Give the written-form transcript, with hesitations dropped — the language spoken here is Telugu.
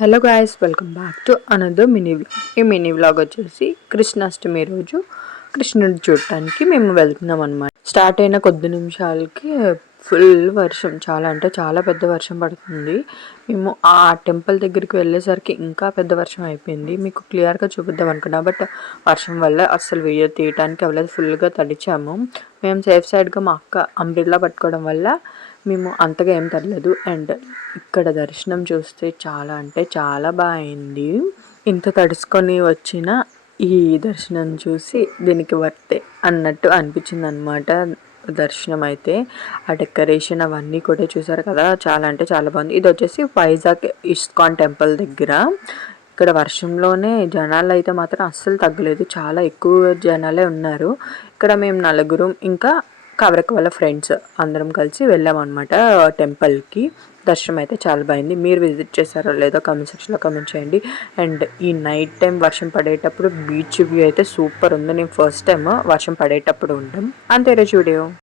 Hello guys, welcome back to another mini vlog. ఈ మినీ వ్లాగ్ వచ్చేసి కృష్ణాష్టమి రోజు కృష్ణుడు చూడటానికి మేము వెళ్తున్నాం అనమాట. స్టార్ట్ అయిన కొద్ది నిమిషాలకి ఫుల్ వర్షం, చాలా అంటే చాలా పెద్ద వర్షం పడుతుంది. మేము ఆ టెంపుల్ దగ్గరికి వెళ్ళేసరికి ఇంకా పెద్ద వర్షం అయిపోయింది. మీకు క్లియర్గా చూపిద్దాం అనుకున్నా, బట్ వర్షం వల్ల అస్సలు వీడియో తీయడానికి అవ్వలేదు. ఫుల్గా తడిచాము. మేము సేఫ్ సైడ్గా మా అక్క అంబ్రెల్లా పట్టుకోవడం వల్ల మేము అంతగా ఏం తడలేదు. అండ్ ఇక్కడ దర్శనం చూస్తే చాలా అంటే చాలా బాగా అయింది. ఇంత తడుచుకొని వచ్చిన ఈ దర్శనం చూసి దీనికి వర్తే అన్నట్టు అనిపించింది అనమాట. దర్శనం అయితే ఆ డెకరేషన్ అవన్నీ కూడా చూసారు కదా, చాలా అంటే చాలా బాగుంది. ఇది వచ్చేసి వైజాగ్ ఇస్కాన్ టెంపుల్ దగ్గర. ఇక్కడ వర్షంలోనే జనాలు అయితే మాత్రం అస్సలు తగ్గలేదు, చాలా ఎక్కువ జనాలే ఉన్నారు. ఇక్కడ మేము నలుగురం ఇంకా కవరక వాళ్ళ ఫ్రెండ్స్ అందరం కలిసి వెళ్ళామన్నమాట టెంపుల్కి. దర్శనం అయితే చాలా బాగుంది. మీరు విజిట్ చేశారో లేదో కామెంట్ సెక్షన్లో కామెంట్ చేయండి. అండ్ ఈ నైట్ టైం వర్షం పడేటప్పుడు బీచ్ వ్యూ అయితే సూపర్ ఉంది. నేను ఫస్ట్ టైం వర్షం పడేటప్పుడు ఉంటాం. అంతే రోజు వీడియో.